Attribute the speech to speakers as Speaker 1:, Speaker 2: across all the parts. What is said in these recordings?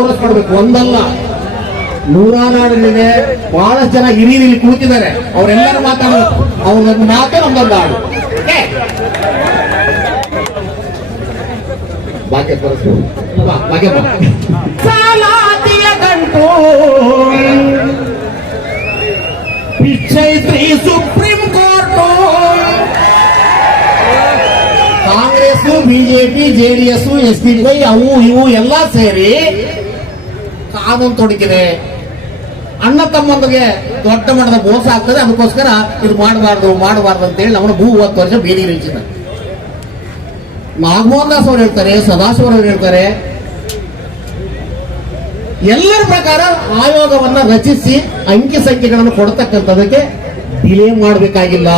Speaker 1: Chorus ಮಾಡ್ಬೇಕು ಒಂದಲ್ಲ. ನೂರಾನಾಡಿನಿದೆ ಬಹಳಷ್ಟು ಜನ ಹಿರಿಯರು ಇಲ್ಲಿ ಕೂತಿದ್ದಾರೆ. ಅವರೆಲ್ಲರೂ ಮಾತಾಡಬೇಕು ಅವ್ರೊಂದು ಮಾತು ನಮ್ದೊಂದು ಹಾಡು. ಓಕೆ? ಭಾಗ್ಯ ಗಂಟು. Supreme court. Congress BJP JDS S P ಅವು, ಇವು ಎಲ್ಲ ಸೇರಿ ಕಾನೂನು ತೊಡಗಿದೆ. ಅಣ್ಣ ತಮ್ಮಂದಿಗೆ ದೊಡ್ಡ ಮಟ್ಟದ ಮೋಸ ಆಗ್ತದೆ, ಅದಕ್ಕೋಸ್ಕರ ಇದು ಮಾಡಬಾರ್ದು ಮಾಡಬಾರ್ದು ಅಂತೇಳಿ ಭೂ ಹತ್ತು ವರ್ಷ ಬೇರೆ ನಿಲ್ಸಿದ್ದಾರೆ ನಾಗಮೋಹನ್ ದಾಸ್ ಅವರು ಹೇಳ್ತಾರೆ ಸದಾಶಿವ ಅವರು ಹೇಳ್ತಾರೆ, ಎಲ್ಲರ ಪ್ರಕಾರ ಆಯೋಗವನ್ನ ರಚಿಸಿ ಅಂಕಿ ಸಂಖ್ಯೆಗಳನ್ನು ಕೊಡ್ತಕ್ಕಂಥದಕ್ಕೆ ಡಿಲೇ ಮಾಡಬೇಕಾಗಿಲ್ಲ.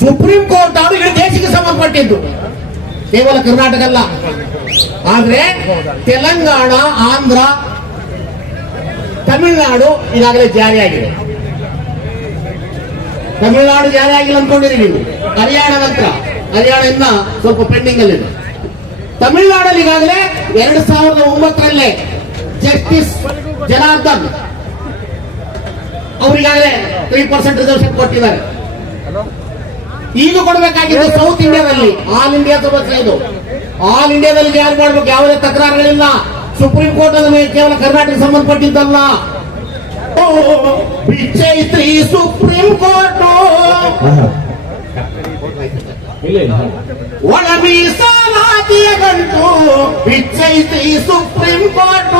Speaker 1: ಸುಪ್ರೀಂ ಕೋರ್ಟ್ ಆದ್ರೆ ಇಡೀ ದೇಶಕ್ಕೆ ಸಂಬಂಧಪಟ್ಟಿದ್ದು. ಕೇವಲ ಕರ್ನಾಟಕ ಅಲ್ಲ. ಆದ್ರೆ ತೆಲಂಗಾಣ, ಆಂಧ್ರ, ತಮಿಳುನಾಡು ಈಗಾಗಲೇ ಆಗಿದೆ. ತಮಿಳುನಾಡು ಜಾರಿ ಆಗಿಲ್ಲ ಅನ್ಕೊಂಡಿರಿ ನೀವು. ಹರಿಯಾಣ ನಂತರ. ಹರಿಯಾಣ ಇನ್ನ ಸ್ವಲ್ಪ ಪೆಂಡಿಂಗ್ ಅಲ್ಲಿದೆ ತಮಿಳುನಾಡಲ್ಲಿ ಈಗಾಗಲೇ ಎರಡು ಸಾವಿರದ ಒಂಬತ್ತರಲ್ಲೇ ಜಸ್ಟಿಸ್ ಜನಾರ್ದನ್ ಅವರಿಗಾಗಲೇ ತ್ರೀ ಪರ್ಸೆಂಟ್ ರಿಸರ್ವೇಶನ್ ಕೊಟ್ಟಿದ್ದಾರೆ. ಈಗ ಕೊಡಬೇಕಾಗಿದ್ದು ಸೌತ್ ಇಂಡಿಯಾದಲ್ಲಿ ಆಲ್ ಇಂಡಿಯಾ ಸಮಸ್ಯೆ ಇದು. ಆಲ್ ಇಂಡಿಯಾದಲ್ಲಿ ಯಾರು ಮಾಡಬೇಕು? ಯಾವುದೇ ತಕರಾರುಗಳಿಲ್ಲ. ಸುಪ್ರೀಂ ಕೋರ್ಟ್ ಅದನ್ನು ಕೇವಲ ಕರ್ನಾಟಕ ಸಂಬಂಧಪಟ್ಟಿದ್ದಲ್ಲ. ಸುಪ್ರೀಂ ಕೋರ್ಟ್ ಒಳ ಮೀಸಲಾತಿಯ ಗಂಟು. ಬಿಚ್ಚೈತ್ರಿ ಸುಪ್ರೀಂ ಕೋರ್ಟ್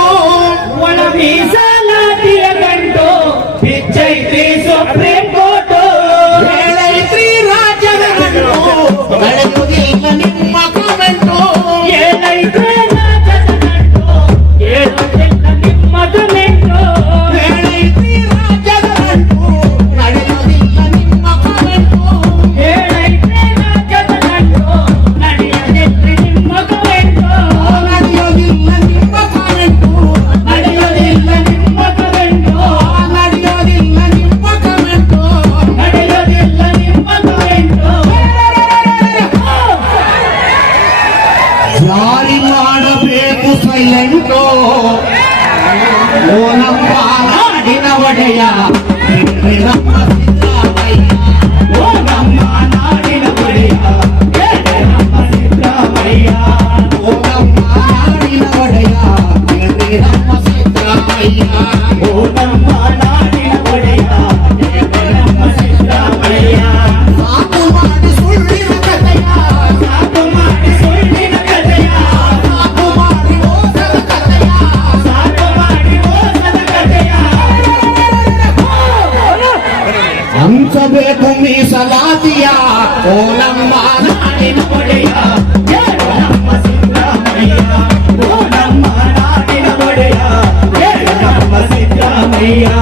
Speaker 2: ಒಳ ಮೀಸಲಾತಿಯ ಗಂಟು. ಬಿಚ್ಚೈತ್ರಿ ಸುಪ್ರೀಂ
Speaker 1: ಜಾರಿ ಮಾಡಬೇಕು ಸೈಲೆಂಟು ಓ ನಮ್ಮ ನಾಡಿನ ಒಡೆಯ ಇದ್ರೆ ನಮ್ಮ ಸಿದ್ದರಾಮಯ್ಯ.
Speaker 2: ಓ ನಮ್ಮ ನಾಡಿನ ಒಡೆಯ ಹೇಗೆ ನಮ್ಮ ಸಿದ್ದರಾಮಯ್ಯ
Speaker 1: ಓ ನಮ್ಮ ನಾಡಿನ ಒಡೆಯ ಇದ್ರೆ ನಮ್ಮ ಸಿದ್ದರಾಮಯ್ಯ.
Speaker 2: ಓ ನಮ್ಮ வாதியா கோலம்
Speaker 1: மாநாடின் கொடையா Yeah.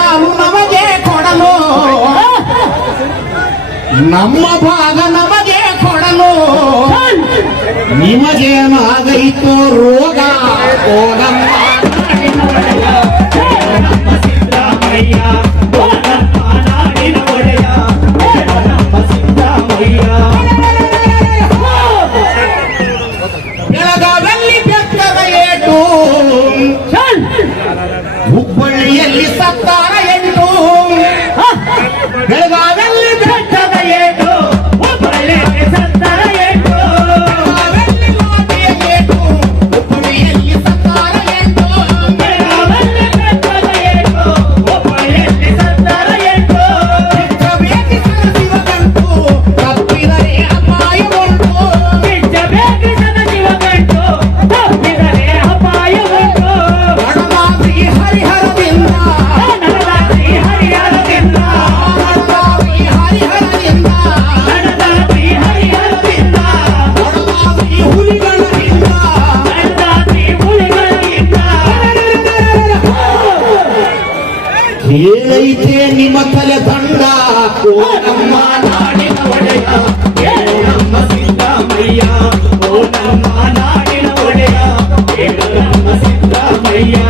Speaker 1: ನಮ್ಮ ಭಾಗ ನಮಗೆ ಕೊಡಲು ನಿಮಗೇನಾಗೈತೋ ರೋಗ ಕೋಲಮ್ಮ ಹುಬ್ಬಳ್ಳಿಯಲ್ಲಿ ಸತ್ತಾರ ಏನೈತೆ ನಿಮ್ಮ ತಲೆ ದಂಡ
Speaker 2: ಓ ನಮ್ಮ ನಾಡಿನ ಒಡೆಯ సిద్ధమయ్యా ఓ నమ్మ నాడిన
Speaker 1: ఒడయా. సిద్ధమయ్యా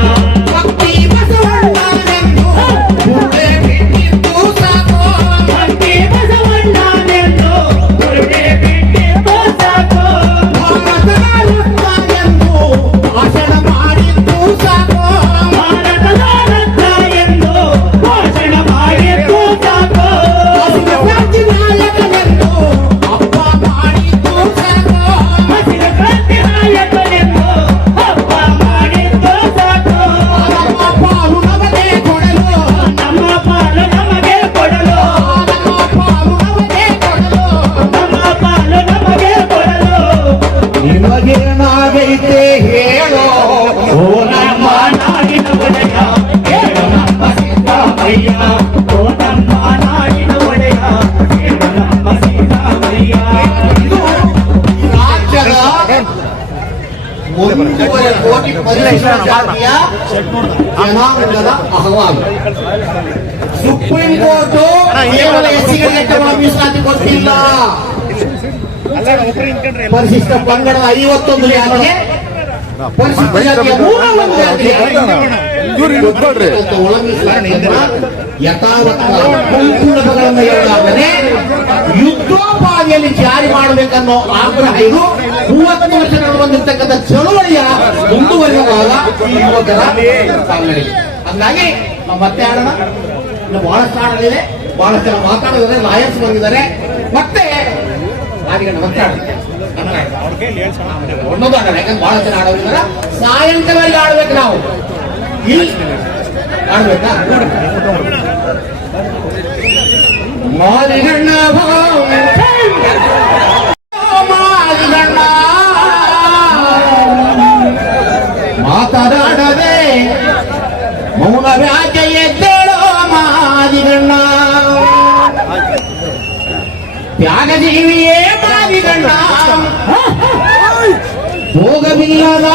Speaker 1: ಒಂದೂವರೆ ಕೋಟಿ ಪರಿಶಿಷ್ಟ ಜಾತಿಯ ಜನಾಂಗದ ಅಹವಾಲು ಸುಪ್ರೀಂ ಕೋರ್ಟ್ ಕೇವಲ ಎಸ್ಸಿಗಳಿಗೆ ಮೀಸಲಾತಿ ಕೊಟ್ಟಿಲ್ಲ ಪರಿಶಿಷ್ಟ ಪಂಗಡ ಐವತ್ತೊಂದು ಜಾತಿಗೆ ಪರಿಶಿಷ್ಟ ಜಾತಿಯ ನೂರ ಒಂದು ಜಾತಿಗೆ ಮಾಡಬೇಕನ್ನೋ ಆಗ್ರಹ ಇದು ಮೂವತ್ತು ವರ್ಷಗಳು ಬಂದಿರತಕ್ಕಂಥ ಚಳುವಳಿಯ ಮುಂದುವರಿಯುವಾಗ ಈ ಯುವಕರ ಸಾಧನೆಗೆ ಹಂಗಾಗಿ ನಾವು ಮತ್ತೆ ಆಡೋಣ. ಬಹಳಷ್ಟು ಆಡಲಿದೆ. ಬಹಳಷ್ಟು ಜನ ಮಾತಾಡಿದರೆ ಲಾಯರ್ಸ್ ಬಂದಿದ್ದಾರೆ. ಮತ್ತೆ ಆಡೋಣ ಯಾಕಂದ್ರೆ ಬಹಳ ಜನ ಆಡೋರಿದ್ದಾರೆ ಸಾಯಂಕಾಲ ಆಡ್ಬೇಕು ನಾವು. ಇಲ್ಲಿ ಆಡ್ಬೇಕಾ? ಮಾಲಿಗಣ್ಣ ಮಾತನಾಡದೆ ಮೌನ ವ್ಯಾಜ್ಯ ಎದ್ದೇಳೋ ಮಾದಿಗಣ್ಣ ತ್ಯಾಗಜೀವಿಯೇ ಮಾದಿಗಣ್ಣ ಭೋಗವಿಲ್ಲದ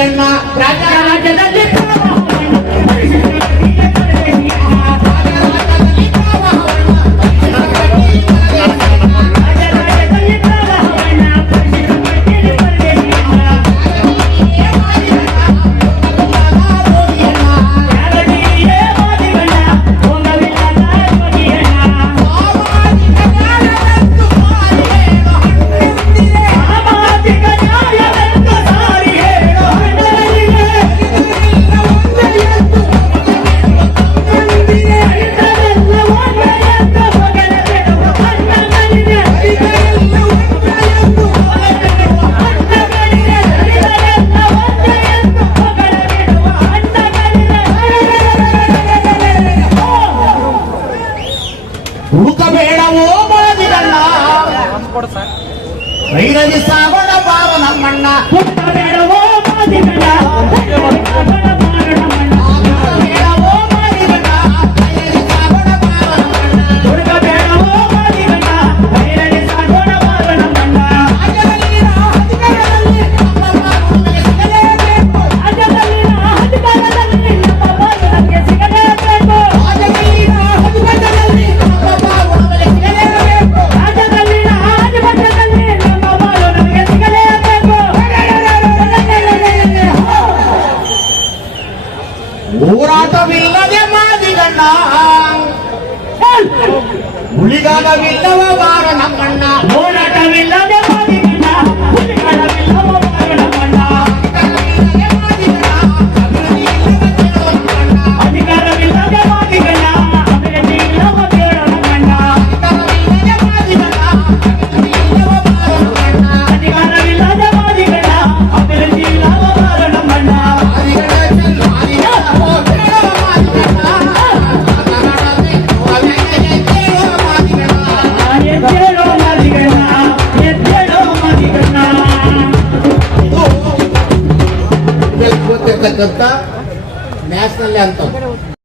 Speaker 2: எண்ணா Reina de Saba.
Speaker 1: ಹೋರಾಟವಿಲ್ಲದೆ ಮಾದಿಗಣ್ಣ. ಉಳಿಗಾಲವಿಲ್ಲವ ಬಾರ ನಮ್ಮಣ್ಣ
Speaker 2: ಹೋರಾಟವಿಲ್ಲದೆ